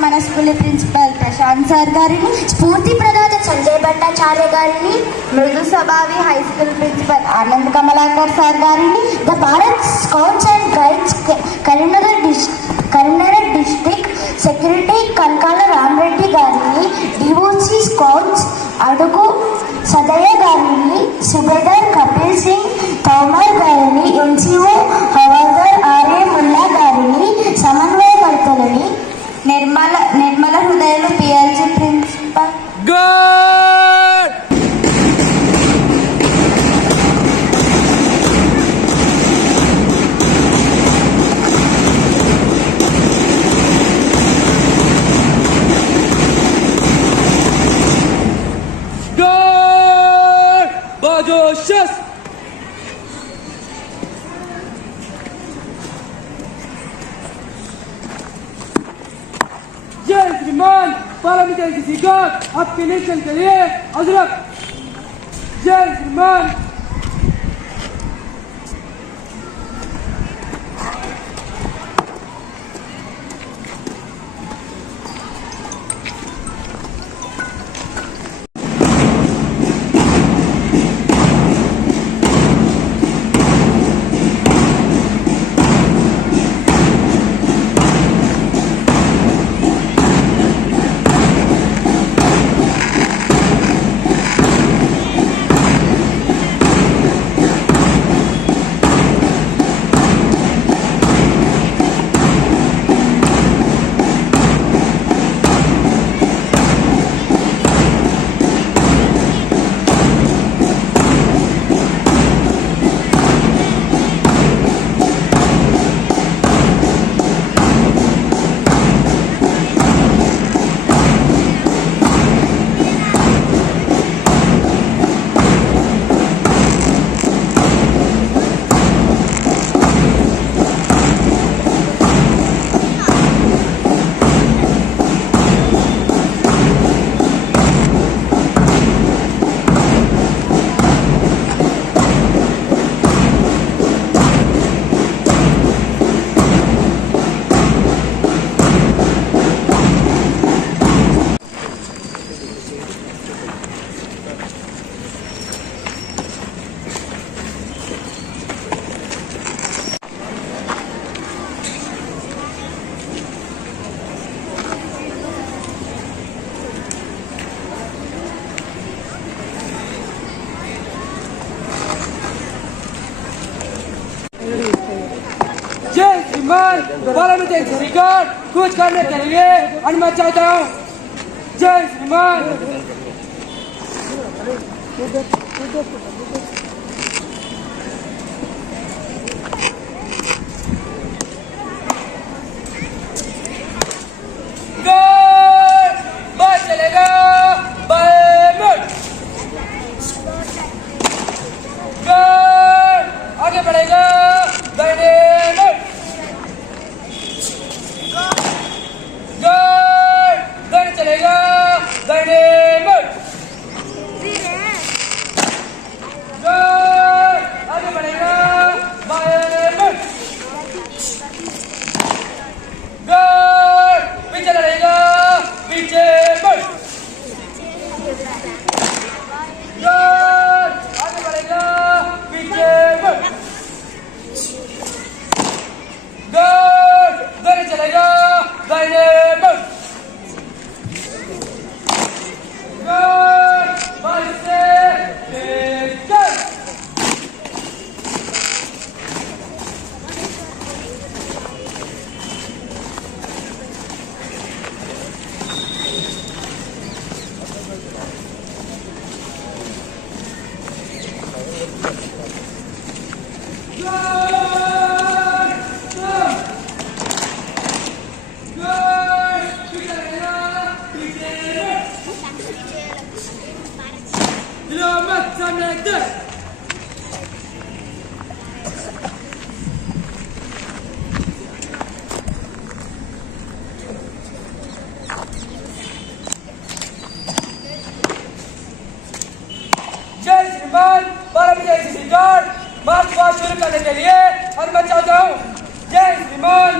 మన school principal Prashanth sir గారిని, స్ఫూర్తి ప్రదాత సంజయ్ భట్టాచార్య గారిని, మృదు స్వభావి high school principal Anand Kamalakar sir గారిని, the Bharat Scouts and Guides Karimnagar district secretary Kankala Ramareddy గారిని, డిఓసి స్కౌట్స్ అడుగు సదయ్య గారిని, సుబేదర్ కపిల్ సింగ్ తోమర్ గారిని, ఎన్సిఓ హవాల్దార్ ఆర్ఏ ముల్లా గారిని, సమన్వయకర్తలని, నిర్మల హృదయాలు పిఎల్జీ ప్రిన్సిపల్ पार्लियामेंट्री सीकर आपके इलेक्शन के लिए हजरत जय श्रीमान। पार्लियामेंट्री सीकर कुछ करने के लिए अनुमति चाहता हूँ। जय श्रीमान। बस चलेगा आगे बढ़ेगा चलेगा आगे बढ़ेगा पीछे लड़ेगा पीछे आगे बढ़ेगा पीछे चलेगा मार्च पास्ट शुरू करने के लिए अनुमति चाहता हूँ। जय श्रीमान।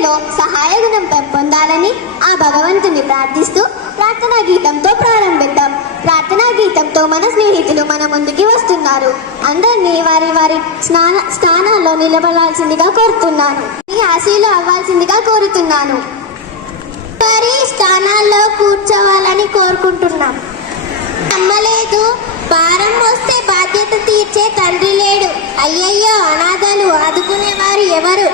అందరిలో సహాయ గుణం పెంపొందాలని ఆ భగవంతుని ప్రార్థిస్తూ ప్రార్థనా గీతంతో ప్రారంభిద్దాం. ప్రార్థనా గీతంతో మన స్నేహితులు మన ముందుకి వస్తున్నారు. అందరినీ వారి వారి స్థానాల్లో నిలబడాల్సిందిగా కోరుతున్నాను. మీ ఆశీలు అవ్వాల్సిందిగా కోరుతున్నాను. వారి స్థానాల్లో కూర్చోవాలని కోరుకుంటున్నాం. నమ్మలేదు, భారం వస్తే బాధ్యత తీర్చే తండ్రి లేడు. అయ్యయ్యో అనాథలు ఆదుకునేవారు ఎవరు?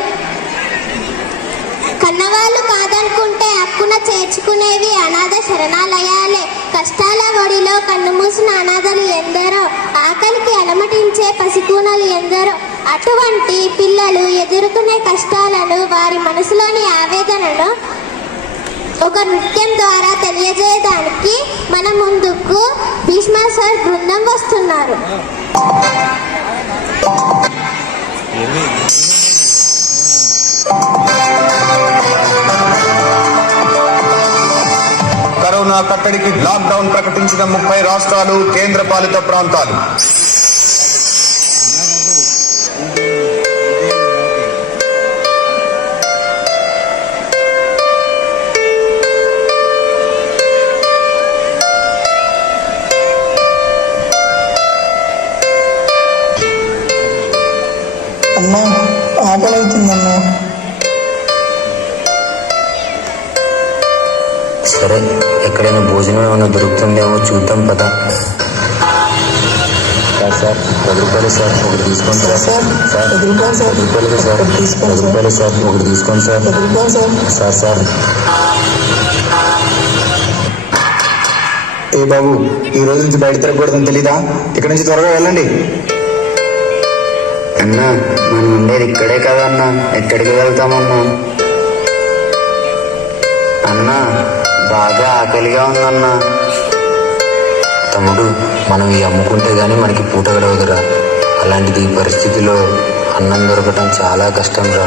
కన్నవాళ్ళు కాదనుకుంటే హక్కున చేర్చుకునేవి అనాథ శరణాలయాలే. కష్టాల ఒడిలో కన్నుమూసిన అనాథలు ఎందరో, ఆకలికి అలమటించే పసికూనలు ఎందరో. అటువంటి పిల్లలు ఎదుర్కొనే కష్టాలను, వారి మనసులోని ఆవేదనను ఒక నృత్యం ద్వారా తెలియజేయడానికి మన ముందుకు భీష్మ సార్ బృందం వస్తున్నారు. కరోనా కట్టడికి లాక్డౌన్ ప్రకటించిన 30 రాష్ట్రాలు, కేంద్ర పాలిత ప్రాంతాలు. అన్నా ఆకలి అవుతుందన్నా. సరే, ఎక్కడైనా భోజనం ఏమైనా దొరుకుతుందేమో చూద్దాం పదా. సార్ 10 రూపాయలు సార్, ఒకటి తీసుకోండి సార్. సార్ 10 రూపాయలు సార్, 10 రూపాయలు సార్, 10 రూపాయలు సార్, ఒకటి తీసుకోండి సార్. 10 రూపాయలు సార్. సార్ ఏ బాబు, ఈ రోజు నుంచి బయట తిరగకూడదని తెలీదా? ఇక్కడ నుంచి త్వరగా వెళ్ళండి. అన్నా, మనం ఉండేది ఇక్కడే కదా అన్నా, ఎక్కడికి వెళ్తామన్నా? అన్నా, బాగా ఆకలిగా ఉందన్నా. తమ్ముడు, మనం ఈ అమ్ముకుంటే గానీ మనకి పూట గడవదురా. అలాంటిది ఈ పరిస్థితిలో అన్నం దొరకటం చాలా కష్టం రా.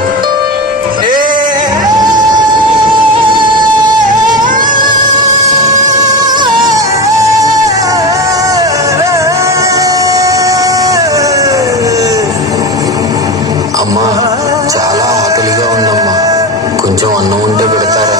అమ్మా, చాలా ఆకలిగా ఉందమ్మా, కొంచెం అన్నం ఉంటే పెడతారా?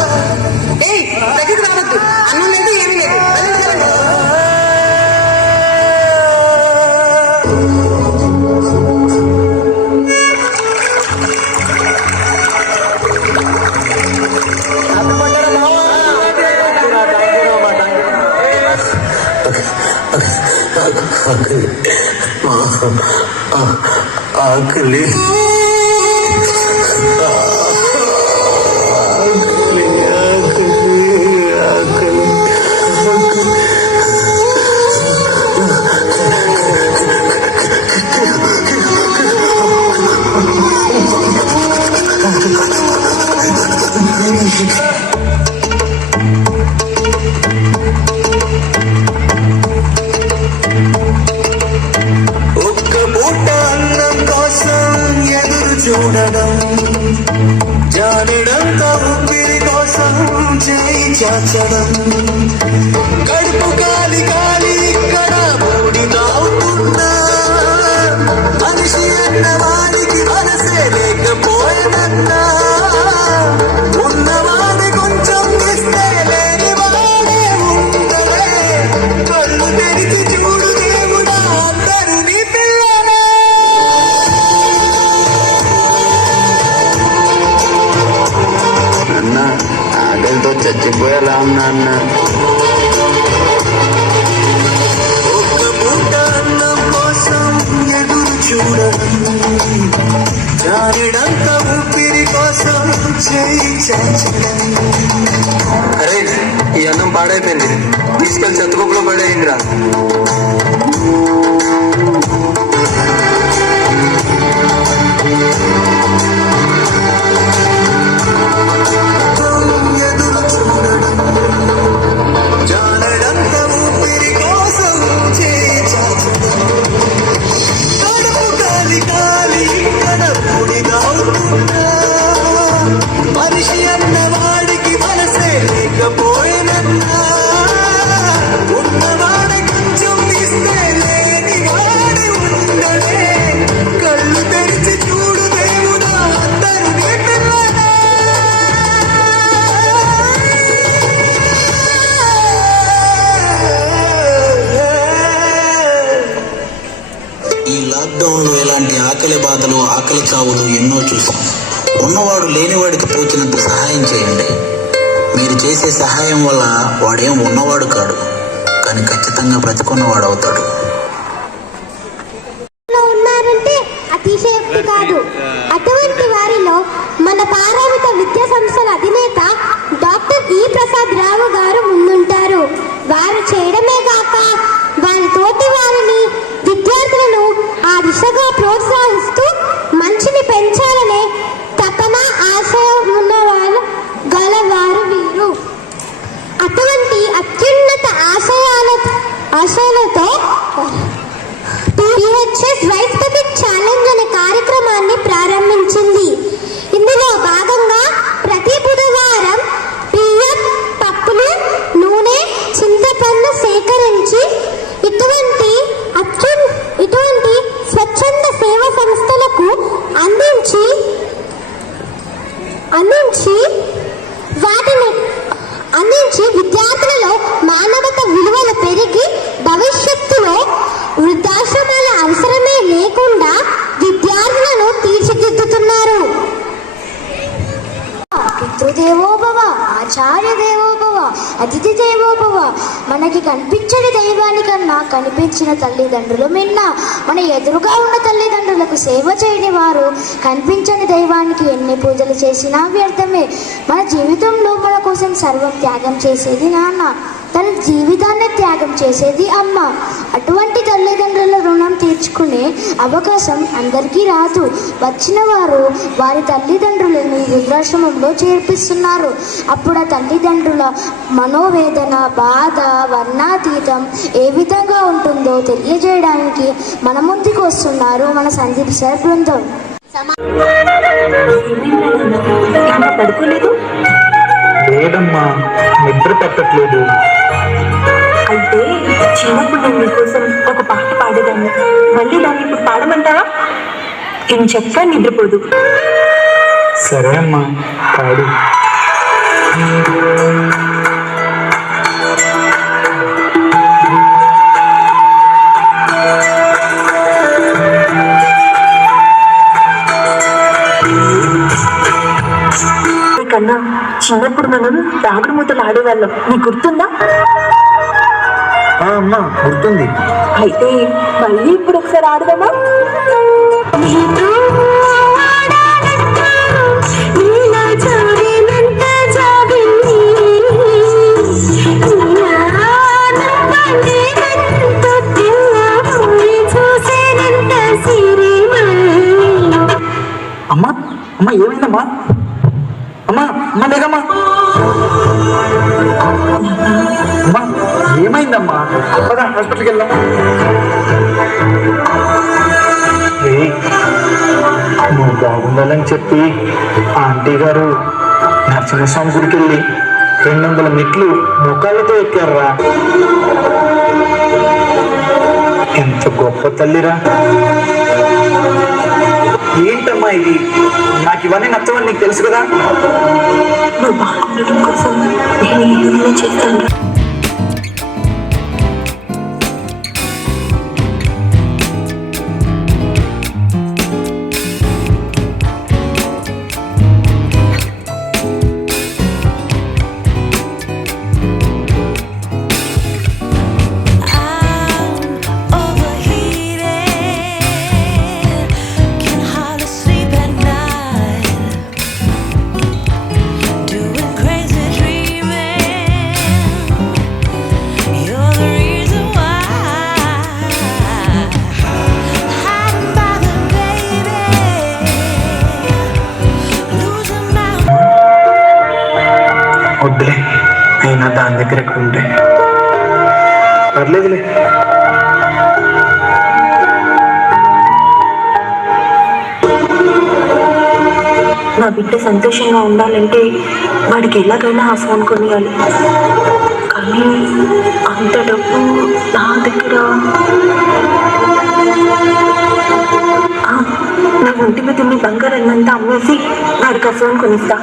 ఆకలి చూడడం, జానడంత ఊపిరి కోసం చేయి చాచడం, కడుపు కాలి కాలి ఇక్కడ మూడి తాగుతున్నా, మనిషి అన్న వాడికి మనసే లేకపోయేదన్నా, ఉన్నవాడి కొంచెం ఇస్తే లేని వాడే ఉండలే, కళ్ళు తెరిచి చూడు దేవుడా అందరూ నీ పిల్లలే. అన్న, ఆకలితో చచ్చిపోయేలా ఉన్నా అన్న. ఒక్క పూట అన్నం కోసం ఎదురు చూడడం, జానడంత ఊపిరి కోసం చేయి చాచడం. అరే, ఈ అన్నం పాడైపోయింది, తీసుకెళ్లి చెత్తకుప్పలో పడేయండిరా. ఎదురు చూడడం, జానడంత ఊపిరి కోసం చేయి చాచడం, కడుపు కాలి కాలి ఇక్కడ పొడిదవుతున్నా, మనిషి అన్న వాడికి మనసే లేకపోయినన్నా, ఉన్నవాడి కొంచెం పిల్లల చావులు ఎన్నో చూసాం. ఉన్నవాడు లేనివాడికి తోచినంత సహాయం చేయండి. మీరు చేసే సహాయం వల్ల వాడేం ఉన్నవాడు కాడు, కానీ ఖచ్చితంగా బ్రతికున్నవాడు అవుతాడు. ఉన్నారంటే అతిశయోక్తి కాదు. అటువంటి వారిలో మన పారామిత విద్యా సంస్థల అధినేత డాక్టర్ ఈ ప్రసాద్ రావు గారు ముందుంటారు. వారు చేయడమే కాక వారి తోటి వారిని, విద్యార్థులను ఆ దిశగా ప్రోత్సహిస్తూ మంచిని పెంచాలనే తపన, ఆశయం ఉన్నవారు గలవారు వీరు. అటువంటి అత్యున్నత ఆశయాలతో PHS రైస్ బకెట్ ఛాలెంజ్ అనే కార్యక్రమాన్ని ప్రారంభించింది. ఇందులో భాగంగా ప్రతి బుధవారం బియ్యం, పప్పులు, నూనె, చింతపండు సేకరించి ఇటువంటి స్వచ్ఛంద సేవా సంస్థలకు అందించి విద్యార్థులలో మానవత విలువలు పెరిగి భవిష్యత్తులో వృద్ధాశ్రమాల అవసరమే లేకుండా విద్యార్థులను తీర్చిదిద్దుతున్నారు. పితృదేవోభవ, ఆచార్య దేవోభవ, అతిథి దేవోభవ. మనకి కనిపించని దైవానికన్నా కనిపించిన తల్లిదండ్రులు మిన్న. మన ఎదురుగా ఉన్న తల్లిదండ్రులకు సేవ చేయని వారు కనిపించని దైవానికి ఎన్ని పూజలు చేసినా వ్యర్థమే. మన జీవితంలో మన కోసం సర్వం త్యాగం చేసేది నాన్న, తన జీవితాన్ని త్యాగం చేసేది అమ్మ. అటువంటి తల్లిదండ్రుల రుణం తీర్చుకునే అవకాశం అందరికీ రాదు. వచ్చిన వారు వారి తల్లిదండ్రులను వృద్ధాశ్రమంలో చేర్పిస్తున్నారు. అప్పుడు ఆ తల్లిదండ్రుల మనోవేదన, బాధ వర్ణాతీతం ఏ విధంగా ఉంటుందో తెలియజేయడానికి మన ముందుకు వస్తున్నారు మన సందీప్ సార్ బృందం. పడుకోలేదు? లేదమ్మా, నిద్ర పట్టట్లేదు. అయితే చిన్నప్పుడు నేను మీకోసం ఒక పాట పాడేదాన్ని, మళ్ళీ దాన్ని ఇప్పుడు పాడమంటారా? నేను చెప్తా, నిద్రపోదు. సరే అమ్మా, పాడు. కన్నా చిన్నప్పుడు మనం దాగుడు మూతలు ఆడేవాళ్ళం, నీకు గుర్తుందా? అమ్మా, గుర్తుంది. అయితే మళ్ళీ ఇప్పుడు ఒకసారి ఆడదామా? అమ్మా అమ్మా, ఏమైందమ్మా? అమ్మా అమ్మా, లేదమ్మా. అమ్మా, ఏమైందమ్మా? పద, హాస్పిటల్కి వెళ్దాం. నువ్వు బాగుండాలని చెప్పి ఆంటీ గారు నరసింహస్వామి గుడికి వెళ్ళి 200 మెట్లు ముఖాలతో ఎక్కారా. ఎంత గొప్ప తల్లిరా. ఏంటమ్మా ఇది? నాకు ఇవన్నీ నచ్చవని నీకు తెలుసు కదా. నువ్వు బాగుండడం కోసం నేను ఏమైనా చేస్తాను. వద్దులే, అయినా దాని దగ్గర ఎక్కడ ఉంటే పర్లేదులే. నా బిడ్డ సంతోషంగా ఉండాలంటే వాడికి ఎలాగైనా ఆ ఫోన్ కొనియాలి. కానీ అంత డబ్బు నా దగ్గర. నా ఒంటి మీద ఉన్న బంగారాన్నంతా అమ్మేసి వాడికి ఆ ఫోన్ కొనిస్తా.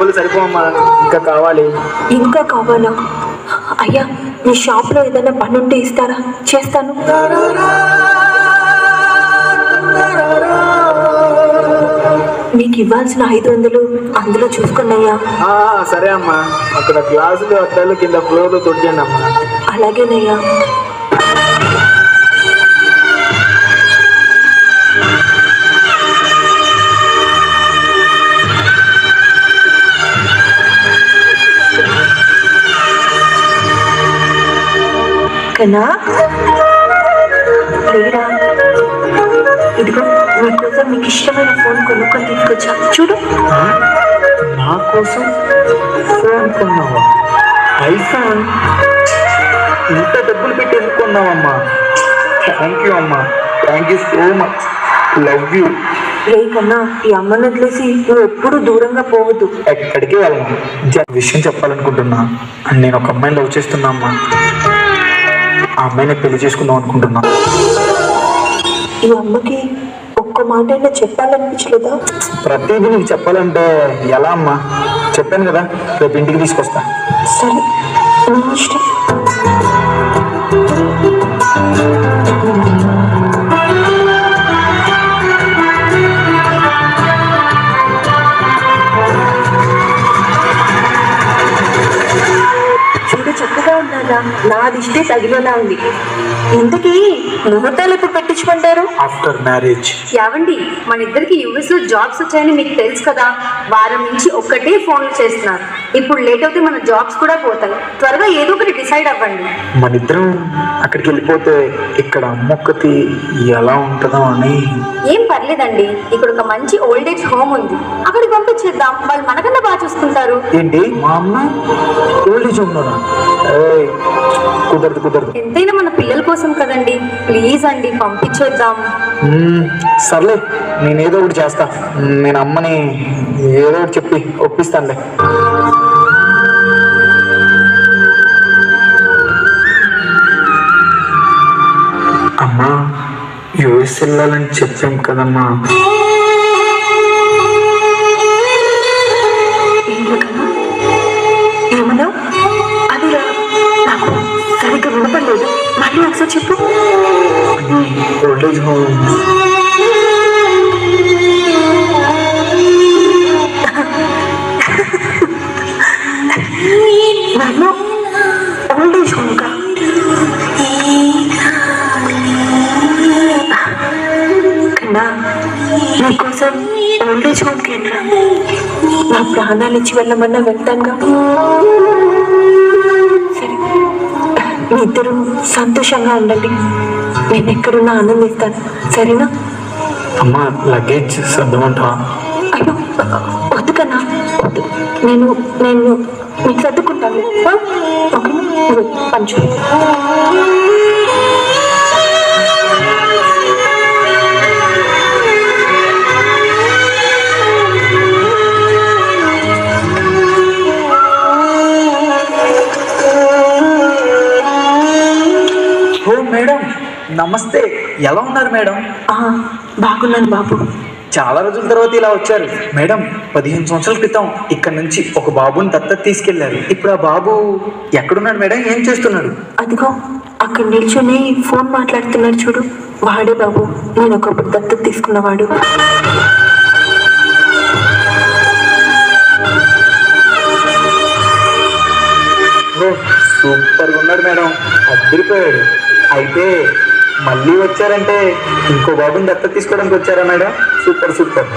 డబ్బులు సరిపోమ్మా, ఇంకా కావాలి. ఇంకా కావాలా? అయ్యా, మీ షాప్లో ఏదైనా పని ఉంటే ఇస్తారా? చేస్తాను. మీకు ఇవ్వాల్సిన 500 అందులో చూసుకున్నాయా? సరే అమ్మా, అక్కడ గ్లాసులు అద్దాలు కింద ఫ్లోర్లో తొడిచండి అమ్మా. అలాగేనయ్యా. కన్నా లేరా? ఇదిగో మీకోసం మీకు ఇష్టమైన ఫోన్ కొనుక్కొని తీసుకొచ్చా, చూడు. నా కోసం ఫోన్ కొన్నావా? ఐఫోన్? ఇంత డబ్బులు పెట్టి ఎందుకు కొన్నావమ్మా? థ్యాంక్ యూ అమ్మా, thank you so much, love you. రే కన్నా, ఈ అమ్మను వదిలేసి నువ్వు ఎప్పుడు దూరంగా పోవద్దు. ఎక్కడికి వెళ్ళను. విషయం చెప్పాలనుకుంటున్నా. నేను ఒక అమ్మాయిని లవ్ చేస్తున్నా అమ్మా. ఆ అమ్మాయిని పెళ్లి చేసుకుందాం అనుకుంటున్నా. ఈ అమ్మకి ఒక్క మాట అయినా చెప్పాలనిపించలేదా? ప్రతిదీ నీకు చెప్పాలంటే ఎలా అమ్మా? చెప్పాను కదా, రేపు ఇంటికి తీసుకొస్తా. సరే, నీ ఇష్టం. చూడు, చక్కగా ఉన్నారా? నా దిష్టి తగిలేలా ఉంది. ఇంతకీ ముహూర్తాలు ఎప్పుడు పెట్టించుకుంటారు? After marriage. యావండి, మన ఇద్దరికి యుఎస్ లో జాబ్స్ వచ్చాయని మీకు తెలుసు కదా. వారం నుంచి ఒక్కటే ఫోన్లు చేస్తున్నారు. ఇప్పుడు లేట్ అవుతే మన జాబ్స్ కూడా పోతాయి. త్వరగా ఏదో ఒకటి డిసైడ్ అవ్వండి. మన ఇద్దరం అక్కడికి వెళ్ళిపోతే ఇక్కడ అమ్మొక్కతి ఎలా ఉంటుందో అని. ఏం పర్లేదండి, ఇక్కడ ఒక మంచి ఓల్డ్ ఏజ్ హోమ్ ఉంది, అక్కడికి పంపించేద్దాం. వాళ్ళు మనకన్నా బాగా చూసుకుంటారు. ఏంటి, మా అమ్మ ఓల్డ్ ఏజ్ హోమ్లోనా? కుదరదు కుదరదు. ఎంతైనా మన పిల్లల కోసం కదండి, ప్లీజ్ అండి పంపించేద్దాం. సర్లే, నేను ఏదో ఒకటి చేస్తా. నేను అమ్మని ఏదో ఒకటి చెప్పి ఒప్పిస్తానులే. అమ్మా, యుఎస్ వెళ్ళాలని చెప్పాం కదమ్మా. ఏమన్నా? అది నాకు సరిగ్గా వినపడలేదు. మళ్ళీ ఒకసారి చెప్పు. Old age home. నన్ను ఓల్డ్ ఏజ్ హోమ్ కా? కన్నా, నీకోసం ఓల్డ్ ఏజ్ హోమ్కి వెళ్ళా. నా ప్రాణాలు ఇచ్చి వెళ్ళమన్నా వెళ్తానుగా. సరే, మీ ఇద్దరు సంతోషంగా ఉండండి. నేను ఎక్కడున్నా ఆనందిస్తాను, సరేనా? అమ్మా, లగేజ్ సర్దమంటావా? అయ్యో, వద్దు కన్నా, వద్దు. నేను నేను నీకు సర్దుకుంటాను. ఓకే, పంచు. ఓ మేడం, నమస్తే. ఎలా ఉన్నారు మేడం? బాగున్నాను బాబు. చాలా రోజుల తర్వాత ఇలా వచ్చారు మేడం. 15 సంవత్సరాల క్రితం ఇక్కడ నుంచి ఒక బాబుని దత్తత తీసుకెళ్లారు. ఇప్పుడు ఆ బాబు ఎక్కడున్నాడు మేడం? ఏం చేస్తున్నాడు? అదిగో అక్కడ నిల్చొని ఫోన్ మాట్లాడుతున్నాడు చూడు, వాడే బాబు. నేను ఒకప్పుడు దత్తత తీసుకున్నవాడు. సూపర్గా ఉన్నాడు మేడం, అదిరిపోయాడు. అయితే మళ్ళీ వచ్చారంటే ఇంకో బాబుని దత్తత తీసుకోవడానికి వచ్చారా మేడం? Super super.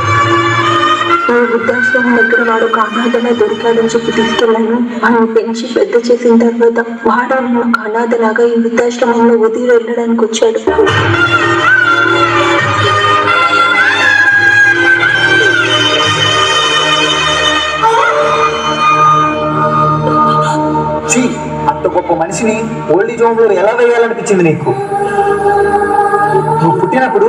వృద్ధాశ్రమం దగ్గర వాడు ఒక అనాథలా దొరికాడని చెప్పి తీసుకెళ్ళాను. ఆయన పెంచి పెద్ద చేసిన తర్వాత వాడు ఒక అనాథలాగా ఈ వృద్ధాశ్రమంలో వదిలి వెళ్ళడానికి వచ్చాడు. అంత గొప్ప మనిషిని ఓల్డ్ ఏజ్ హోమ్ లో ఎలా వేయాలనిపించింది నీకు? నువ్వు పుట్టినప్పుడు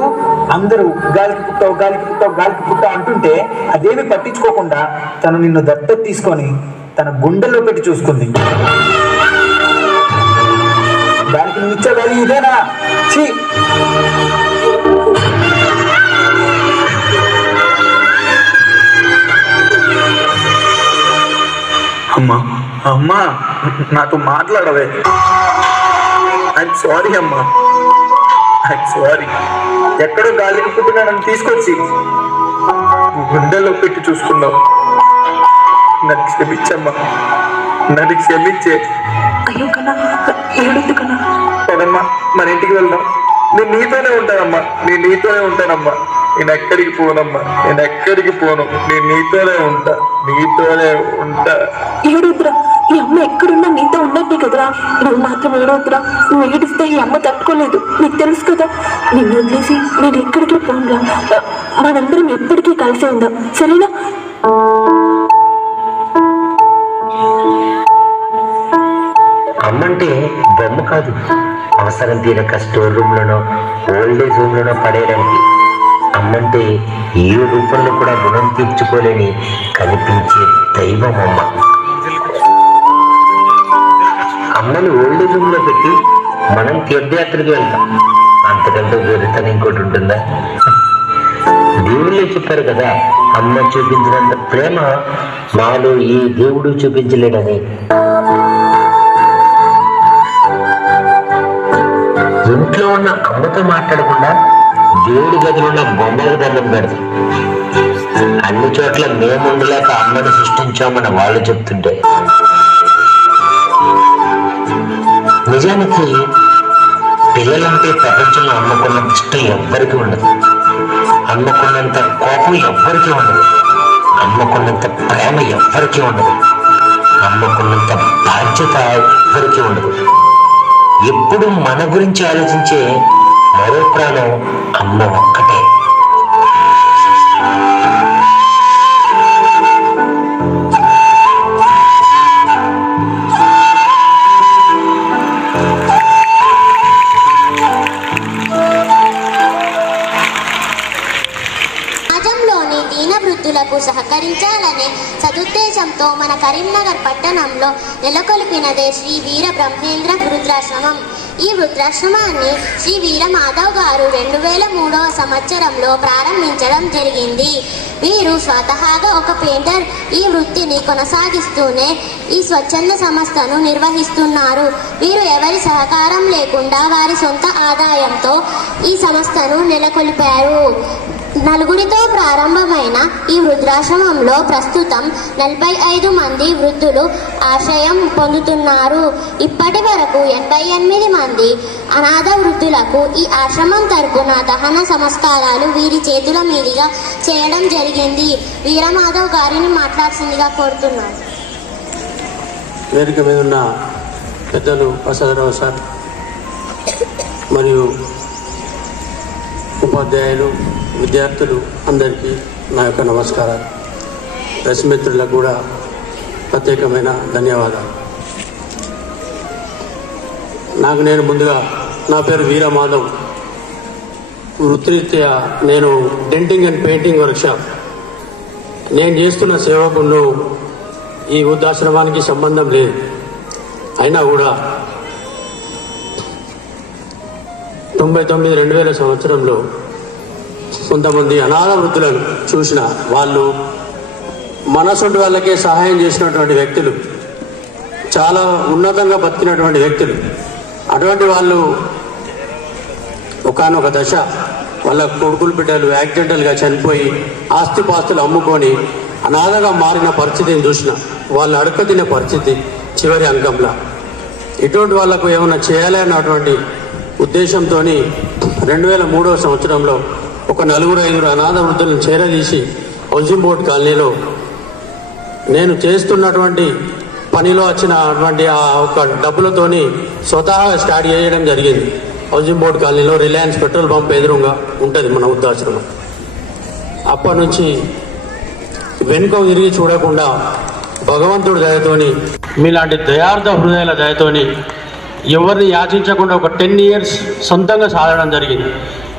అందరూ గాలికి పుట్టావు గాలికి పుట్టావు గాలికి పుట్టావు అంటుంటే అదేమి పట్టించుకోకుండా తను నిన్ను దత్తత తీసుకొని తన గుండెల్లో పెట్టి చూసుకుంది. దానికి నువ్వు ఇచ్చే వాల్యూ ఇదేనా? ఛీ! అమ్మా అమ్మా నాతో మాట్లాడవే. ఐఎమ్ సారీ అమ్మా, ఐఎమ్ సారీ. ఎక్కడో గాలికి పుట్టిన నన్ను తీసుకొచ్చి గుండెల్లో పెట్టి చూసుకున్నావు. నన్ను క్షమించమ్మా, నన్ను క్షమించే. అయ్యో కన్నా, ఏడొద్దు కన్నా. పదమ్మా, మన ఇంటికి వెళ్దాం. నేను నీతోనే ఉంటానమ్మా, నేను నీతోనే ఉంటానమ్మా. నేను ఎక్కడికి పోనమ్మా, నేను ఎక్కడికి పోను. నేను నీతోనే ఉంటా, నీతోనే ఉంటా. ఏడొద్దురా, ఈ అమ్మ ఎక్కడున్నా నీతో ఉన్నట్టే కదరా. నువ్వు మాత్రం ఏడవద్దురా. నువ్వు ఏడిస్తే ఈ అమ్మ తట్టుకోలేదు, నీకు తెలుసు కదా. నిన్ను వదిలేసి నేను ఎక్కడికి పోనురా. మనందరం ఎప్పటికీ కలిసి ఉందాం, సరేనా? అమ్మంటే బొమ్మ కాదు, అవసరం తీరక స్టోర్ రూమ్లోనో ఓల్డేజ్ హోమ్లోనో పడేయడానికి. అమ్మంటే ఏ రూపంలో కూడా రుణం తీర్చుకోలేని కనిపించే దైవం అమ్మ. అమ్మని ఓల్డేజ్ హోమ్లో పెట్టి మనం తీర్థయాత్రకి వెళ్తాం. అంతకంటే వేరేతనం ఇంకోటి ఉంటుందా? దేవుళ్ళే చెప్పారు కదా, అమ్మ చూపించినంత ప్రేమ నాలో ఏ దేవుడు చూపించలేడని. ఇంట్లో ఉన్న అమ్మతో మాట్లాడకుండా దేవుడి గదిలో ఉన్న బొమ్మలకు దండం పెడతాం. అన్ని చోట్ల మేము ఉండలేక అమ్మను సృష్టించామని వాళ్ళు చెప్తుంటే, నిజానికి పిల్లలంటే ప్రపంచంలో అమ్మకున్నంత ఇష్టం ఎవ్వరికీ ఉండదు. అమ్మకున్నంత కోపం ఎవ్వరికీ ఉండదు. అమ్మకున్నంత ప్రేమ ఎవ్వరికీ ఉండదు. అమ్మకున్నంత బాధ్యత ఎవ్వరికీ ఉండదు. ఎప్పుడు మన గురించి ఆలోచించే మరో ప్రాణం అమ్మ ఒక్కటే. సమాజంలోని దీనవృద్ధులకు సహకరించాలనే సదుద్దేశంతో మన కరీంనగర్ పట్టణంలో నెలకొల్పినదే శ్రీ వీర బ్రహ్మేంద్ర వృద్ధాశ్రమం. ఈ వృద్ధాశ్రమాన్ని శ్రీ వీర మాధవ్ గారు 2003వ సంవత్సరంలో ప్రారంభించడం జరిగింది. వీరు స్వతహాగా ఒక పెయింటర్. ఈ వృత్తిని కొనసాగిస్తూనే ఈ స్వచ్ఛంద సంస్థను నిర్వహిస్తున్నారు. వీరు ఎవరి సహకారం లేకుండా వారి సొంత ఆదాయంతో ఈ సంస్థను నెలకొల్పారు. నలుగురితో ప్రారంభమైన ఈ వృద్ధాశ్రమంలో ప్రస్తుతం 45 మంది వృద్ధులు ఆశ్రయం పొందుతున్నారు. ఇప్పటి వరకు 88 మంది అనాథ వృద్ధులకు ఈ ఆశ్రమం తరపున దహన సంస్కారాలు వీరి చేతుల మీదుగా చేయడం జరిగింది. వీరమాధవ్ గారిని మాట్లాడాల్సిందిగా కోరుతున్నారు. వేదిక మీద ఉన్న పెద్దలు ప్రసాదరావు సార్ మరియు ఉపాధ్యాయులు, విద్యార్థులు అందరికీ నా యొక్క నమస్కారాలు. ప్రెస్ మిత్రులకు కూడా ప్రత్యేకమైన ధన్యవాదాలు. నేను ముందుగా నా పేరు వీరమాధవ్. వృత్తిరీత్యా నేను డెంటింగ్ అండ్ పెయింటింగ్ వర్క్షాప్. నేను చేస్తున్న సేవకును ఈ వృద్ధాశ్రమానికి సంబంధం లేదు. అయినా కూడా 99-2000 సంవత్సరంలో కొంతమంది అనాథ వృద్ధులను చూసిన వాళ్ళు మనసుంటి వాళ్ళకే సహాయం చేసినటువంటి వ్యక్తులు, చాలా ఉన్నతంగా బతికినటువంటి వ్యక్తులు. అటువంటి వాళ్ళు ఒకానొక దశ వాళ్ళ కొడుకులు బిడ్డలు యాక్సిడెంటల్గా చనిపోయి ఆస్తిపాస్తులు అమ్ముకొని అనాథగా మారిన పరిస్థితిని చూసిన వాళ్ళు అడకతిన పరిస్థితి చివరి అంకంలో. ఇటువంటి వాళ్లకు ఏమైనా చేయాలి అన్నటువంటి ఉద్దేశంతో 2003వ సంవత్సరంలో ఒక 4-5 అనాథ వృద్ధులను చేరదీసి హౌసింగ్ బోర్డ్ కాలనీలో నేను చేస్తున్నటువంటి పనిలో వచ్చినటువంటి ఆ ఒక డబ్బులతోని స్వతహాగా స్టార్ట్ చేయడం జరిగింది. హౌసింగ్ బోర్డ్ కాలనీలో రిలయన్స్ పెట్రోల్ పంప్ ఎదురుగా ఉంటుంది మన వృద్ధాశ్రమం. అప్పటి నుంచి వెనుక తిరిగి చూడకుండా భగవంతుడి దయతోని, మీలాంటి దయార్థ హృదయాల దయతోని ఎవరిని యాచించకుండా ఒక 10 years సొంతంగా సాధడం జరిగింది.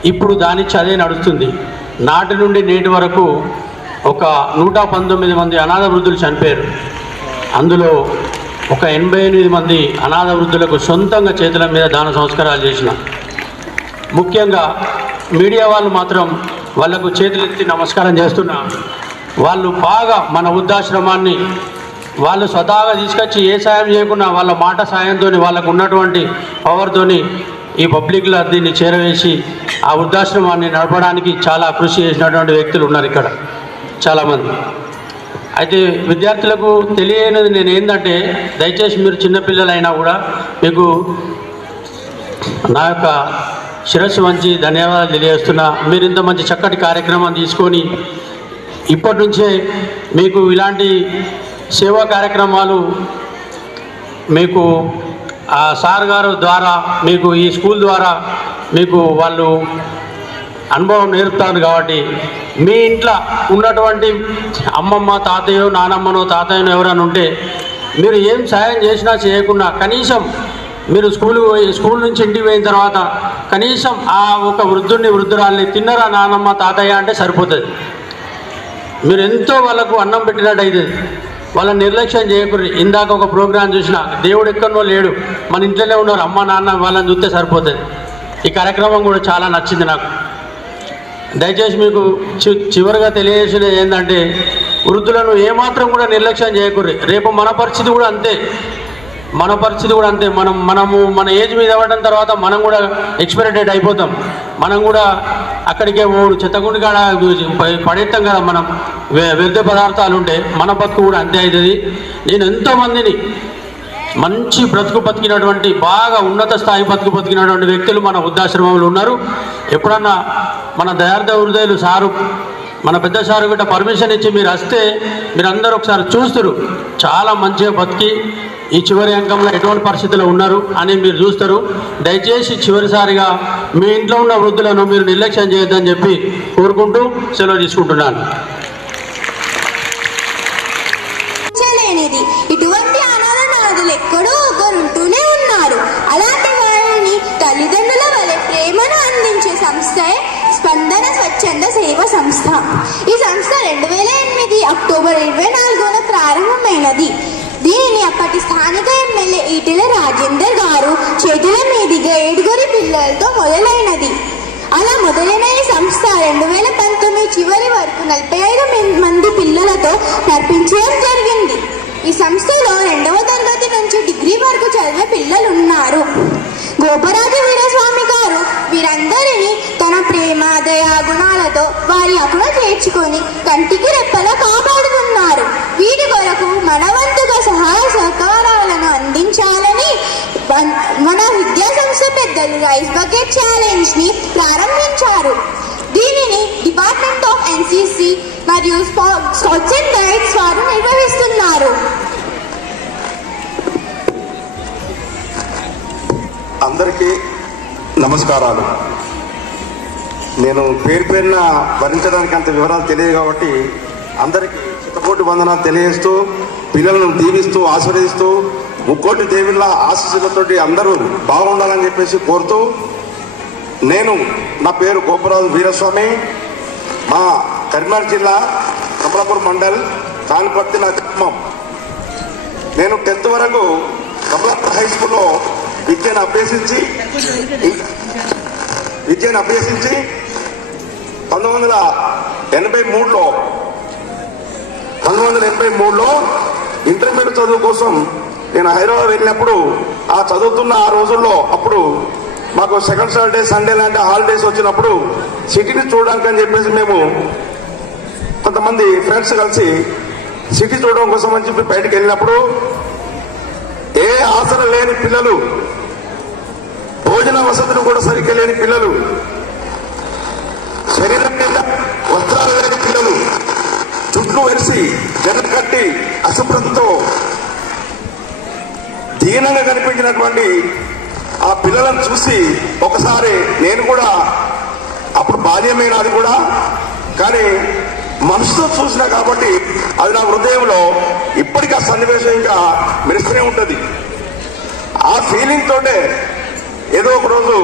ఇప్పుడు దాని అదే నడుస్తుంది. నాటి నుండి నేటి వరకు ఒక 119 మంది అనాథ వృద్ధులు చనిపోయారు. అందులో ఒక 88 మంది అనాథ వృద్ధులకు సొంతంగా చేతుల మీద దాన సంస్కారాలు చేసిన. ముఖ్యంగా మీడియా వాళ్ళు మాత్రం వాళ్లకు చేతులెత్తి నమస్కారం చేస్తున్నా. వాళ్ళు బాగా మన వృద్ధాశ్రమాన్ని వాళ్ళు స్వతహాగా తీసుకొచ్చి ఏ సాయం చేయకుండా వాళ్ళ మాట సాయంతో వాళ్ళకు ఉన్నటువంటి పవర్తోని ఈ పబ్లిక్లో దీన్ని చేరవేసి ఆ వృద్ధాశ్రమాన్ని నడపడానికి చాలా కృషి చేసినటువంటి వ్యక్తులు ఉన్నారు ఇక్కడ చాలామంది. అయితే విద్యార్థులకు తెలియనిది నేను ఏంటంటే, దయచేసి మీరు చిన్నపిల్లలైనా కూడా మీకు నా యొక్క శిరస్సు వంచి ధన్యవాదాలు తెలియజేస్తున్నా. మీరు ఇంత మంచి చక్కటి కార్యక్రమం తీసుకొని ఇప్పటి నుంచే మీకు ఇలాంటి సేవా కార్యక్రమాలు మీకు ఆ సార్ గారు ద్వారా మీకు ఈ స్కూల్ ద్వారా మీకు వాళ్ళు అనుభవం నేర్పుతారు. కాబట్టి మీ ఇంట్లో ఉన్నటువంటి అమ్మమ్మ తాతయ్యో నానమ్మనో తాతయ్యనో ఎవరైనా ఉంటే మీరు ఏం సాయం చేసినా చేయకుండా కనీసం మీరు స్కూల్ నుంచి ఇంటికి పోయిన తర్వాత కనీసం ఆ ఒక వృద్ధురాల్ని తిన్నరా నానమ్మ తాతయ్య అంటే సరిపోతుంది. మీరు ఎంతో వాళ్ళకు అన్నం పెట్టినట్టు అవుతుంది. వాళ్ళని నిర్లక్ష్యం చేయకూడదు. ఇందాక ఒక ప్రోగ్రాం చూసిన, దేవుడు ఎక్కడనో లేడు, మన ఇంట్లోనే ఉన్నారు, అమ్మ నాన్న వాళ్ళని చూస్తే సరిపోతుంది. ఈ కార్యక్రమం కూడా చాలా నచ్చింది నాకు. దయచేసి మీకు చివరిగా తెలియజేసేది ఏంటంటే, వృద్ధులను ఏమాత్రం కూడా నిర్లక్ష్యం చేయకూడదు. రేపు మన పరిస్థితి కూడా అంతే. మనము మన ఏజ్ మీద అవ్వడం తర్వాత మనం కూడా ఎక్స్పైరీ అయిపోతాం. మనం కూడా అక్కడికే చెత్తగుండి కాడ పడేస్తాం కదా. మనం వ్యర్థ పదార్థాలు ఉంటే మన బతుకు కూడా అంతే అవుతుంది. నేను ఎంతోమందిని మంచి బ్రతుకు బతికినటువంటి, బాగా ఉన్నత స్థాయి బతికినటువంటి వ్యక్తులు మన వృద్ధాశ్రమంలో ఉన్నారు. ఎప్పుడన్నా మన దయార్థ హృదయులు సారు, మన పెద్ద సారు గట్ట పర్మిషన్ ఇచ్చి మీరు వస్తే మీరందరూ ఒకసారి చూస్తారు. చాలా మంచిగా బతికి ఈ చివరి అంకంలో ఎటువంటి పరిస్థితుల్లో ఉన్నారు అని మీరు చూస్తారు. దయచేసి చివరిసారిగా మీ ఇంట్లో ఉన్న వృద్ధులను మీరు నిర్లక్ష్యం చేయొద్దని చెప్పి కోరుకుంటూ సెలవు తీసుకుంటున్నాను. ఇటువంటి అనాథనాథులు ఎక్కడో ఒకరుంటూనే ఉన్నారు. అలాంటి వారిని తల్లిదండ్రుల వలె ప్రేమను అందించే సంస్థే స్పందన స్వచ్ఛంద సేవా సంస్థ. ఈ సంస్థ 2008 అక్టోబర్ 24న ప్రారంభమైనది. దీనిని అప్పటి స్థానిక ఎమ్మెల్యే ఈటెల రాజేందర్ గారు చేతుల మీదుగా 7 పిల్లలతో మొదలైనది. అలా మొదలైన ఈ సంస్థ 2019 చివరి వరకు 45 మంది పిల్లలతో నడిపించడం జరిగింది. ఈ సంస్థలో 2వ తరగతి నుంచి డిగ్రీ వరకు చదివే పిల్లలు ఉన్నారు. గోపరాజు వీరస్వామి గారు వీరందరినీ తన ప్రేమ దయా గుణాలతో వారి అకున చేర్చుకొని కంటికి రెప్పలా కాపాడుతున్నారు. వీటి కొరకు మనవంతుగా సహాయ సహకారాలను అందించాలని మన విద్యా సంస్థ పెద్దలు రైస్ బకెట్ ఛాలెంజ్ ని ప్రారంభించారు. దీనిని డిపార్ట్మెంట్ ఆఫ్ ఎన్సిసి మరియు స్కౌట్స్ అండ్ గైడ్స్ వారు నిర్వహిస్తున్నారు. అందరికీ నమస్కారాలు. నేను పేరున భరించడానికి అంత వివరాలు తెలియదు కాబట్టి అందరికీ చిత్తకోటి వందనాలు తెలియజేస్తూ, పిల్లలను దీవిస్తూ ఆశీర్వదిస్తూ, ముక్కోటి దేవుళ్ళ ఆశీస్సులతోటి అందరూ బాగుండాలని చెప్పేసి కోరుతూ, నా పేరు గోపరాజు వీరస్వామి. మా కరీంనగర్ జిల్లా కమలాపూర్ మండల్ కానిపర్తి నా గ్రామం. నేను 10th వరకు కమలాపూర్ హై స్కూల్లో విద్యను అభ్యసించి 1983లో ఇంటర్మీడియట్ చదువు కోసం నేను హైదరాబాద్ వెళ్ళినప్పుడు, ఆ చదువుతున్న ఆ రోజుల్లో అప్పుడు మాకు సెకండ్ సాటర్డే సండే లాంటి హాలిడేస్ వచ్చినప్పుడు సిటీని చూడడానికి అని చెప్పేసి మేము కొంతమంది ఫ్రెండ్స్ కలిసి సిటీ చూడడం కోసం అని చెప్పి బయటకు వెళ్ళినప్పుడు, ఏ ఆసరా లేని పిల్లలు, భోజన వసతులు కూడా సరిగ్గా లేని పిల్లలు, శరీరం మీద వస్త్రాలు లేని పిల్లలు, చుట్లు వెలిసి జడ కట్టి అశుభ్రతతో దీనంగా కనిపించినటువంటి ఆ పిల్లలను చూసి ఒకసారి నేను కూడా, అప్పుడు బాల్యమైన అది కూడా, కానీ మనసుతో చూసినా కాబట్టి అది నా హృదయంలో ఇప్పటికీ ఆ సన్నివేశం ఇంకా మెరుస్తూనే ఉంటుంది. ఆ ఫీలింగ్ తోటే ఏదో ఒక రోజు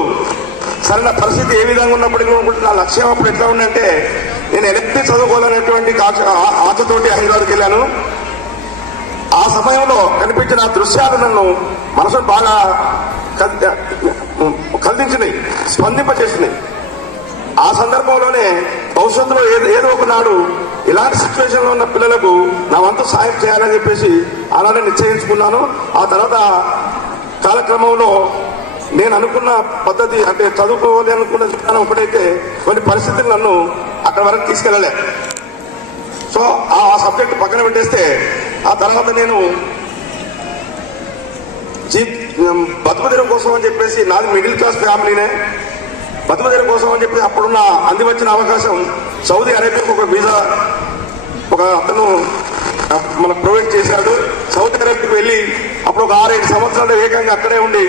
సరైన పరిస్థితి ఏ విధంగా ఉన్నప్పటికీ నా లక్ష్యం అప్పుడు ఎట్లా ఉందంటే, నేను ఎలక్ట్రిక్ చదువుకోవాలనేటువంటి ఆశతోటి హైదరాబాద్కి వెళ్ళాను. ఆ సమయంలో కనిపించిన దృశ్యాలు నన్ను మనసును బాగా కదిలించినాయి, స్పందింపచేసినాయి. ఆ సందర్భంలోనే భవిష్యత్తులో ఏదో ఒక నాడు ఇలాంటి సిచ్యువేషన్ లో ఉన్న పిల్లలకు నా వంతు సాయం చేయాలని చెప్పేసి అలానే నిశ్చయించుకున్నాను. ఆ తర్వాత కాలక్రమంలో నేను అనుకున్న పద్ధతి అంటే చదువుకోవాలి అనుకున్న విధానం ఒకటైతే కొన్ని పరిస్థితులు నన్ను అక్కడ వరకు తీసుకెళ్ళలే. సో ఆ సబ్జెక్ట్ పక్కన పెట్టేస్తే ఆ తర్వాత నేను బతుకుదెరువు కోసం అని చెప్పేసి, నాది మిడిల్ క్లాస్ ఫ్యామిలీనే, బతుకుదెరువు కోసం అని చెప్పి అప్పుడున్న అంది వచ్చిన అవకాశం సౌదీ అరేబియాకు ఒక వీసా ఒక అతను మనకు ప్రొవైడ్ చేశాడు. సౌదీ అరేబియాకి వెళ్ళి అప్పుడు ఒక 6-7 సంవత్సరాలు ఏకంగా అక్కడే ఉండి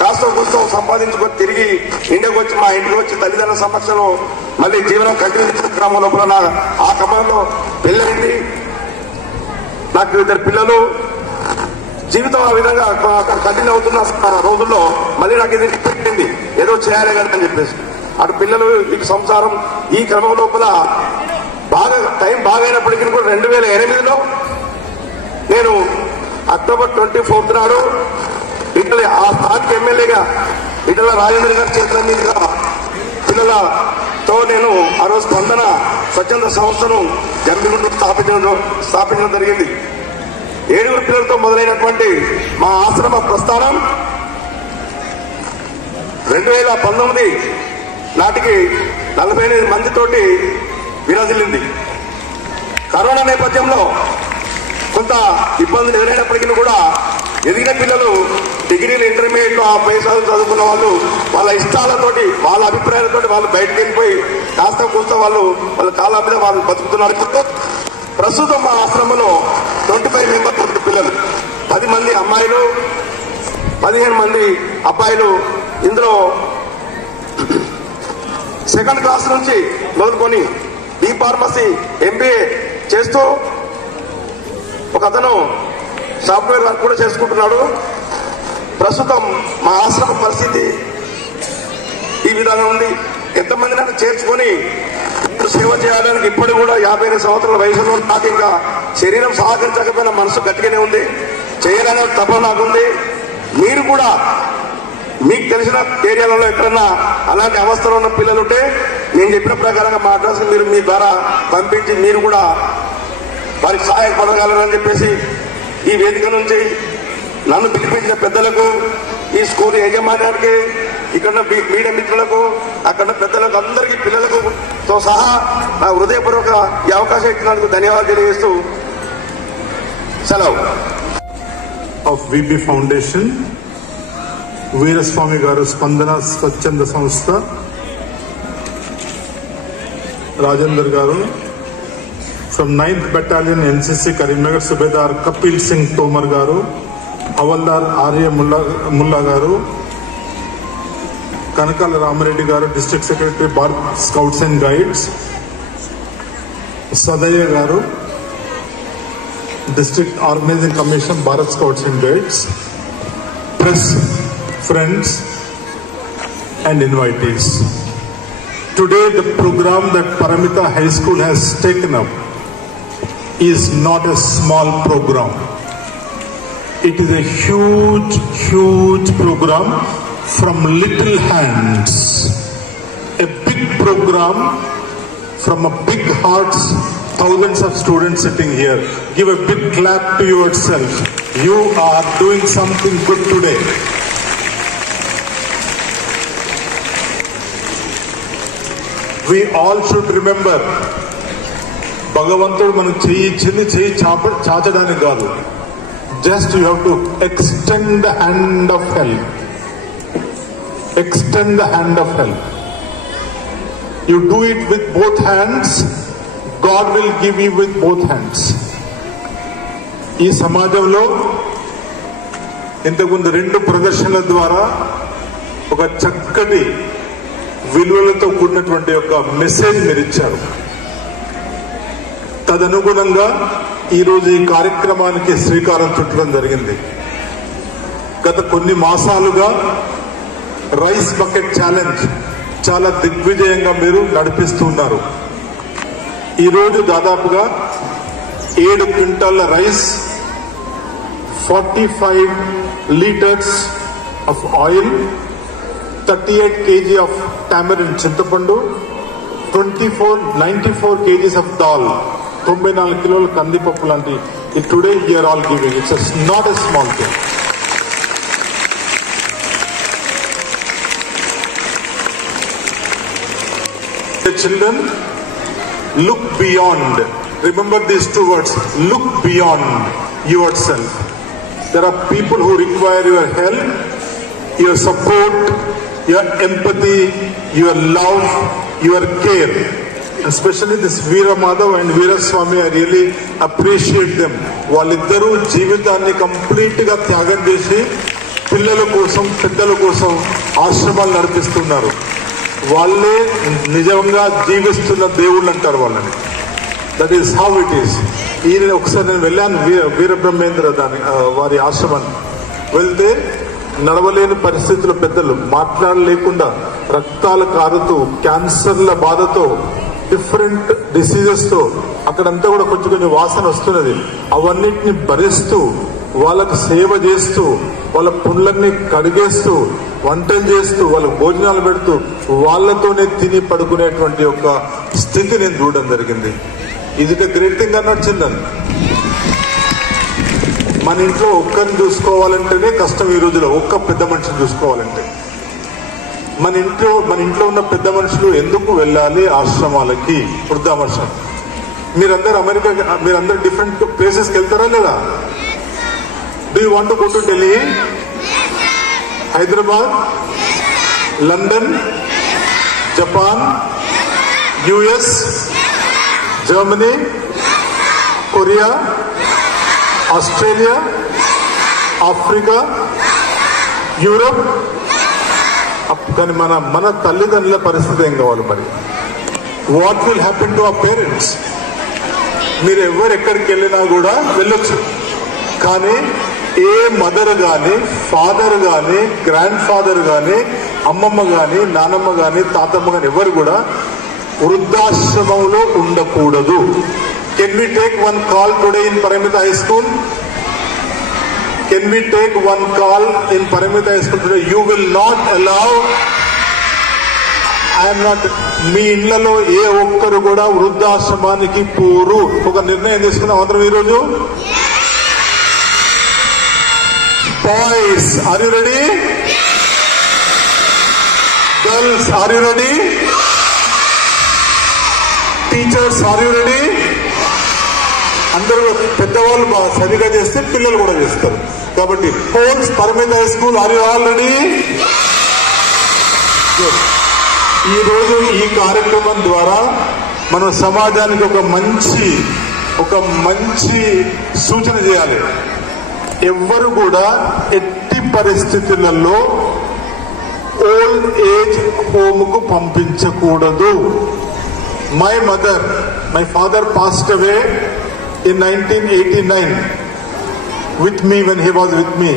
కాస్త కూస్తో సంపాదించుకొని తిరిగి ఇండియాకి వచ్చి మా ఇంటికి వచ్చి తల్లిదండ్రుల సమక్షంలో మళ్ళీ జీవనం కంటిన్యూ చేసిన క్రమం లోపల ఆ క్రమంలో పెళ్ళైంది. నాకు 2 పిల్లలు. జీవితం ఆ విధంగా కంటిన్యూ అవుతున్న రోజుల్లో మళ్ళీ నాకు ఇది పెట్టింది ఏదో చేయాలి కదా అని చెప్పేసి అటు పిల్లలు ఇటు సంసారం. ఈ క్రమం లోపల బాగా టైం బాగైనప్పటికీ కూడా 2008లో నేను అక్టోబర్ 24 నాడు ఆ స్థానిక ఎమ్మెల్యేగా ఇటల రాజేంద్ర గారి చేతుల మీదుగా పిల్లలతో నేను ఆ రోజు స్పందన స్వచ్ఛంద సంస్థను జమ్మిగుండు స్థాపించడం జరిగింది. 7 పిల్లలతో మొదలైనటువంటి మా ఆశ్రమ ప్రస్థానం 2019 నాటికి 48 మందితోటి విరాజిల్లింది. కరోనా నేపథ్యంలో కొంత ఇబ్బందులు ఎదురైనప్పటికీ కూడా ఎదిగిన పిల్లలు డిగ్రీలు ఇంటర్మీడియట్ ఆ పైసలు చదువుకున్న వాళ్ళు వాళ్ళ ఇష్టాలతోటి వాళ్ళ అభిప్రాయాలతోటి వాళ్ళు బయటకు వెళ్ళిపోయి కాస్త కూస్త వాళ్ళ కాళ్ళ మీద వాళ్ళు బతుకుతున్నారు. ప్రస్తుతం మా ఆశ్రమంలో 25 మెంబర్స్ పిల్లలు, 10 మంది అమ్మాయిలు, 15 మంది అబ్బాయిలు. ఇందులో 2nd క్లాస్ నుంచి మొదలుకొని బి ఫార్మసీ, MBA చేస్తూ ఒక అతను సాఫ్ట్వేర్ వర్క్ కూడా చేసుకుంటున్నాడు. ప్రస్తుతం మా ఆశ్రమ పరిస్థితి ఈ విధంగా ఉంది. ఎంతమంది నన్ను చేర్చుకొని సేవ చేయడానికి ఇప్పుడు కూడా 50 సంవత్సరాల వయసులో నాకు ఇంకా శరీరం సహకరించకపోయినా మనసు గట్టిగానే ఉంది. చేయాలనే తపన నాకుంది. మీరు కూడా మీకు తెలిసిన ఏరియాలలో ఎక్కడన్నా అలాంటి అవస్థలో ఉన్న పిల్లలుంటే నేను చెప్పిన ప్రకారంగా మా అడ్రస్ మీరు మీ ద్వారా పంపించి మీరు కూడా వారికి సహాయపడగలరని చెప్పేసి ఈ వేదిక నుంచి నన్ను పిలిపించిన పెద్దలకు, ఈ స్కూల్ యాజమాన్యానికి, ఇక్కడ మీడియా మిత్రులకు, అక్కడ పెద్దలకు, అందరికీ పిల్లలకుతో సహా నా హృదయపూర్వక ఈ అవకాశం ఇచ్చినందుకు ధన్యవాదాలు తెలియజేస్తూ సెలవు. ఆఫ్ విబి ఫౌండేషన్, వీరస్వామి గారు స్పందన స్వచ్ఛంద సంస్థ, Rajender garu from 9th Battalion NCC Karimnagar, Subedar Kapil Singh Tomar garu, Havildar Arya Mulla garu, Kanakala Ramareddy garu district secretary Bharat Scouts and Guides, Sadaiah garu district organising commission Bharat Scouts and Guides, press, friends and invitees. Today the program that Paramita High School has taken up is not a small program. It is a huge program from little hands. A big program from a big hearts, thousands of students sitting here. Give a big clap to yourself. You are doing something good today. We all should remember, భగవంతుడు మనకు చెయ్యి చాచడానికి కాదు, just you have to extend the hand of help. Extend the hand of help. You do it with both hands, God will give you with both hands. ఈ సమాజంలో ఇంతకుముందు 2 ప్రదర్శనల ద్వారా ఒక చక్కటి విలువలతో కూడినటువంటి ఒక మెసేజ్ మీరు ఇచ్చారు. తదనుగుణంగా ఈరోజు ఈ కార్యక్రమానికి శ్రీకారం చుట్టడం జరిగింది. గత కొన్ని మాసాలుగా రైస్ బకెట్ ఛాలెంజ్ చాలా దిగ్విజయంగా మీరు నడిపిస్తున్నారు. ఈరోజు దాదాపుగా 7 క్వింటాల rice, 45 litres of oil, 38 kg of tamarind చింతపండు, 94 kgs of dal, 94 కిలోల కందిపప్పు లాంటి. Today we are all giving. It's not a small thing. The children, look beyond. Remember these two words, look beyond yourself. There are people who require your help, your support, your empathy, your love, your care. Especially this Veera Madhav and Veera Swami, I really appreciate them. వాళ్ళిద్దరూ జీవితాన్ని complete గా త్యాగం చేసి పిల్లల కోసం, పెద్దల కోసం ఆశ్రమాలు నడిపిస్తున్నారు. వాళ్ళే నిజంగా జీవిస్తున్న దేవుళ్ళు అంటారు వాళ్ళని. That is how it is. ఈయన ఒకసారి నేను వెళ్ళాను వీరబ్రహ్మేంద్ర వారి ఆశ్రమాన్ని. వెళ్తే నడవలేని పరిస్థితుల్లో పెద్దలు మాట్లాడలేకుండా రక్తాలు కారుతూ క్యాన్సర్ల బాధతో డిఫరెంట్ డిసీజెస్ తో అక్కడంతా కూడా కొంచెం కొంచెం వాసన వస్తున్నది. అవన్నిటిని భరిస్తూ వాళ్ళకు సేవ చేస్తూ వాళ్ళ పుండ్లన్నీ కడిగేస్తూ వంటలు చేస్తూ వాళ్ళకు భోజనాలు పెడుతూ వాళ్ళతోనే తిని పడుకునేటువంటి ఒక స్థితి నేను చూడడం జరిగింది. ఇది గ్రేట్ థింగ్ అన్నట్టు చిన్నది. మన ఇంట్లో ఒక్కరిని చూసుకోవాలంటేనే కష్టం ఈ రోజులో, ఒక్క పెద్ద మనిషిని చూసుకోవాలంటే. మన ఇంట్లో ఉన్న పెద్ద మనుషులు ఎందుకు వెళ్ళాలి ఆశ్రమాలకి, వృద్ధాశ్రమం? మీరందరూ మీరందరూ డిఫరెంట్ ప్లేసెస్కి వెళ్తారా లేదా? Do you want to go to Delhi, Hyderabad, London, Japan, US, Germany, Korea, Australia, Africa, Europe? కానీ మన తల్లిదండ్రుల పరిస్థితి ఏం కావాలి మరి? What will happen to our parents? మీరు ఎవరు ఎక్కడికి వెళ్ళినా కూడా వెళ్ళొచ్చు, కానీ ఏ మదర్ కానీ, ఫాదర్ కానీ, గ్రాండ్ ఫాదర్ కానీ, అమ్మమ్మ కానీ, నానమ్మ కానీ, తాతమ్మ కానీ ఎవరు కూడా వృద్ధాశ్రమంలో ఉండకూడదు. Can we take one call today in Parimita high school? Can we take one call in Paramita High School today? You will not allow. I am not. మీ ఇళ్లలో ఏ ఒక్కరు కూడా వృద్ధాశ్రమానికి పోరు. ఒక నిర్ణయం తీసుకున్నాం అందరం ఈరోజు. Boys, are you ready? Girls, are you ready? Teachers, are you ready? అందరూ పెద్దవాళ్ళు సరిగా చేస్తే పిల్లలు కూడా చేస్తారు. కాబట్టి హోల్స్ పరిమిత high school, are you all ready? ఈ రోజు ఈ కార్యక్రమం ద్వారా మనం సమాజానికి ఒక మంచి సూచన చేయాలి. ఎవ్వరు కూడా ఎట్టి పరిస్థితులలో ఓల్డ్ ఏజ్ హోమ్ కు పంపించకూడదు. My father passed away in 1989 with me when he was with me.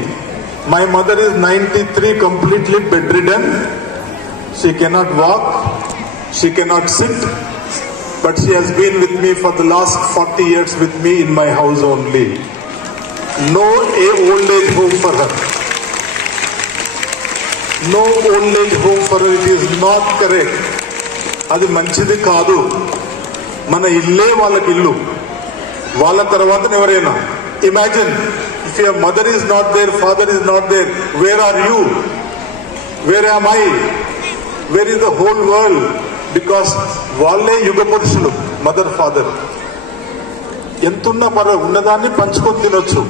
My mother is 93, completely bedridden. She cannot walk, she cannot sit, but she has been with me for the last 40 years with me in my house only. No old age home for her. No old age home for her. It is not correct. అది మంచిది కాదు. మన ఇల్లే వాళ్ళకి ఇల్లు, వాళ్ళ తర్వాత ఎవరైనా. Imagine if your mother is not there, father is not there, where are you? Where am I? Where is the whole world? Because వాళ్ళే యుగ పురుషులు, మదర్ ఫాదర్. ఎంతున్నా ఉన్నదాన్ని పంచుకొని తినొచ్చు,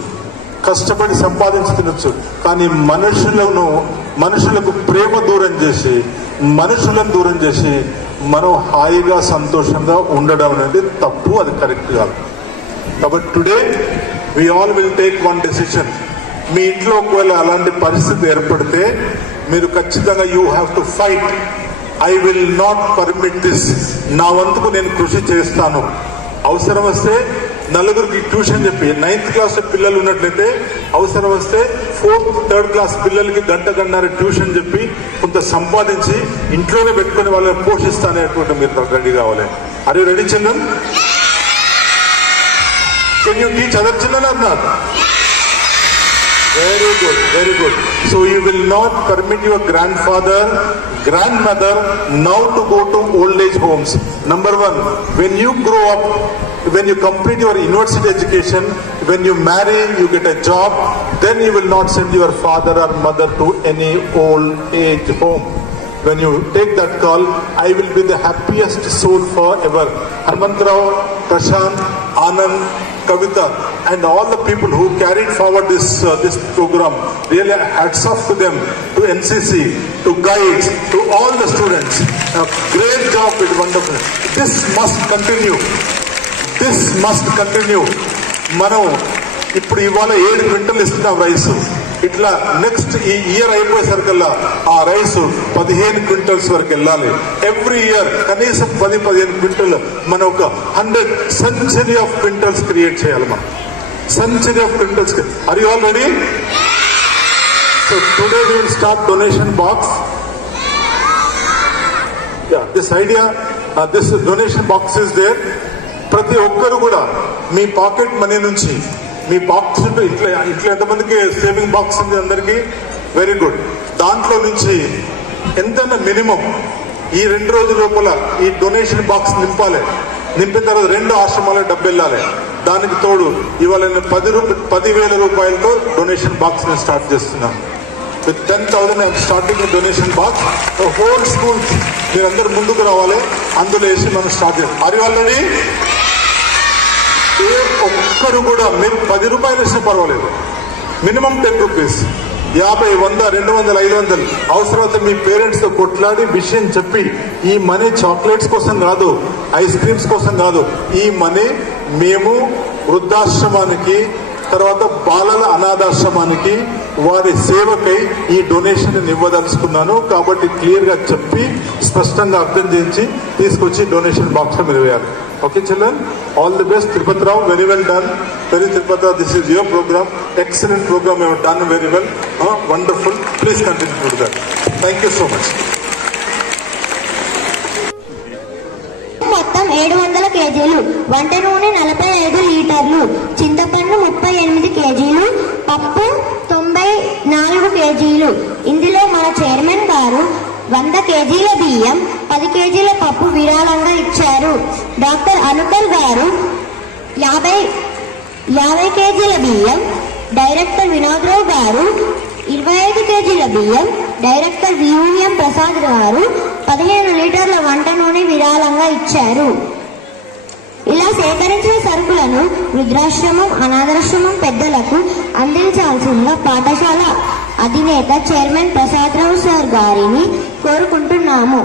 కష్టపడి సంపాదించి తినొచ్చు, కానీ మనుషులకు ప్రేమ దూరం చేసి, మనుషులను దూరం చేసి మనం హాయిగా సంతోషంగా ఉండడం అనేది తప్పు, అది కరెక్ట్ కాదు. కాబట్టి today we all will take one decision. మీ ఇంట్లో ఒకవేళ అలాంటి పరిస్థితి ఏర్పడితే మీరు ఖచ్చితంగా you have to fight. I will not permit this. నా వంతుకు నేను కృషి చేస్తాను. అవసరం వస్తే నలుగురికి ట్యూషన్ చెప్పి, 9th క్లాస్ పిల్లలు ఉన్నట్లయితే అవసరం వస్తే 4th, 3rd క్లాస్ పిల్లలకి గంటన్నర ట్యూషన్ చెప్పి కొంత సంపాదించి ఇంట్లోనే పెట్టుకుని వాళ్ళని పోషిస్తానేటువంటి మీరు రెడీ కావాలి. Are you ready children? Can you teach other children or not? Very good, very good. So you will not permit your grandfather, grandmother now to go to old age homes. Number one, when you grow up, when you complete your university education, when you marry, you get a job, then you will not send your father or mother to any old age home. When you take that call, I will be the happiest soul forever. Hanumantrao, Prashant, Anand, Kavita, and all the people who carried forward this program, really hats off to them, to NCC, to guides, to all the students. Great job, it's wonderful. This must continue. This must continue. మనం ఇప్పుడు ఇవాళ 7 quintal ఇస్తున్నాం rice. ఇట్లా next ఈ year అయిపోయేసరికల్లా ఆ rice 15 quintals వరకు వెళ్ళాలి. Every year కనీసం 10-15 క్వింటల్ మనం ఒక 100 సెంచరీ ఆఫ్ క్వింటల్స్ క్రియేట్ చేయాలి. మనం century of quintals. Are you all ready? So today we will start donation box. This idea, this donation box is there. ప్రతి ఒక్కరు కూడా మీ పాకెట్ మనీ నుంచి, మీ బాక్స్ ఇట్లా ఎంతమందికి సేవింగ్ బాక్స్ ఉంది అందరికీ? Very good. దాంట్లో నుంచి ఎంతైనా మినిమం ఈ 2 రోజుల లోపల ఈ డొనేషన్ బాక్స్ నింపాలి. నింపిన తర్వాత 2 ఆశ్రమాలకు డబ్బు వెళ్ళాలి. దానికి తోడు ఇవాళ నేను 10,000 రూపాయలతో డొనేషన్ బాక్స్ నేను స్టార్ట్ చేస్తున్నాను. With 10,000 I'm starting donation box. Whole school మీరందరూ ముందుకు రావాలి, అందులో వేసి మనం స్టార్ట్ చేయాలి. Are you already? ఏ ఒక్కరు కూడా మీరు 10 రూపాయలు ఇస్తే పర్వాలేదు, మినిమం 10 రూపీస్, 50, 100, 200, 500 అవసరమైతే మీ పేరెంట్స్తో కొట్లాడి విషయం చెప్పి, ఈ మనీ చాక్లెట్స్ కోసం కాదు, ఐస్ క్రీమ్స్ కోసం కాదు, ఈ మనీ మేము వృద్ధాశ్రమానికి, తర్వాత బాలల అనాథాశ్రమానికి, వారి సేవకై ఈ డొనేషన్ ఇవ్వదలుచుకున్నాను. కాబట్టి క్లియర్ గా చెప్పి స్పష్టంగా అర్థం చేయించి తీసుకొచ్చి డొనేషన్ బాక్స్ లో మీరు వేయాలి. Okay, children, all the best. Tirupati Rao, very well done. Very Tirupati, this is your program. Excellent program, you have done very well. Wonderful. Please continue to do that. Thank you so much. మొత్తం 700 కేజీలు, వంట నూనె 45 లీటర్లు, చింతపండు 38 కేజీలు, పప్పు 94 కేజీలు. ఇందులో మన చైర్మన్ గారు 100 కేజీల బియ్యం, 10 కేజీల పప్పు విరాళంగా ఇచ్చారు. డాక్టర్ అనుకల్ గారు 50 కేజీల బియ్యం, డైరెక్టర్ వినోద్రావు గారు 25 కేజీల బియ్యం, డైరెక్టర్ విఎం ప్రసాద్ గారు 15 లీటర్ల వంట నూనె విరాళంగా ఇచ్చారు. ఇలా సేకరించిన సరుకులను వృద్ధాశ్రమం, అనాథాశ్రమం పెద్దలకు అందించాల్సిందిగా పాఠశాల అధినేత చైర్మన్ ప్రసాదరావు సార్ గారిని కోరుకుంటున్నాము.